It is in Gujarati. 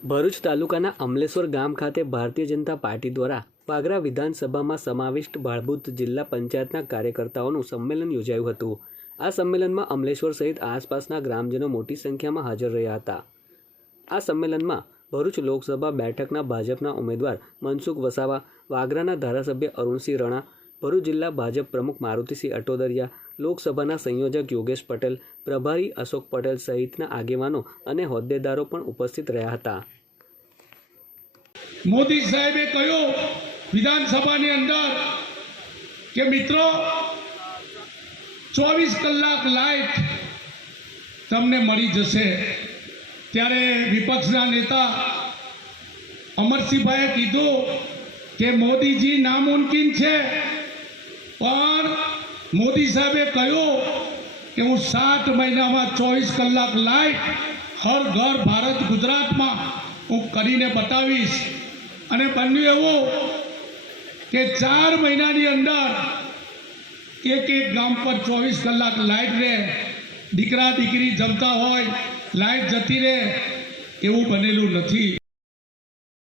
ભરૂચ તાલુકાના અમલેશ્વર ગામ ખાતે ભારતીય જનતા પાર્ટી દ્વારા પાગરા વિધાનસભામાં સમાવિષ્ટ ભાળભૂત જિલ્લા પંચાયતના કાર્યકર્તાઓનું સંમેલન યોજાયું હતું. આ સંમેલનમાં અમલેશ્વર સહિત આસપાસના ગ્રામજનો મોટી સંખ્યામાં હાજર રહ્યા હતા. આ સંમેલનમાં ભરૂચ લોકસભા બેઠકના ભાજપના ઉમેદવાર મનસુખ વસાવા, વાગરાના ધારાસભ્ય અરુણસિંહ રણા ભરૂચ જિલ્લા ભાજપ પ્રમુખ મારુતિસિંહ અટોદરિયા, લોકસભાના સંયોજક યોગેશ પટેલ, પ્રભારી અશોક પટેલ સહિતના આગેવાનો અને હોદ્દેદારો પણ ઉપસ્થિત રહ્યા હતા. મોદી સાહેબે કહ્યું વિધાનસભાની અંદર કે મિત્રો, ચોવીસ કલાક લાઈટ તમને મળી જશે. ત્યારે વિપક્ષના નેતા અમરસિંહભાઈએ કીધું કે મોદીજી નામુમકિન છે. પણ મોદી સાહેબે કહ્યું કે હું સાત મહિનામાં ચોવીસ કલાક લાઈટ હર ઘર ભારત ગુજરાતમાં હું કરીને બતાવીશ. અને બન્યું એવું કે ચાર મહિનાની અંદર એક એક ગામ પર ચોવીસ કલાક લાઈટ રહે. દીકરા દીકરી જમતા હોય, લાઈટ જતી રહે, એવું બનેલું નથી.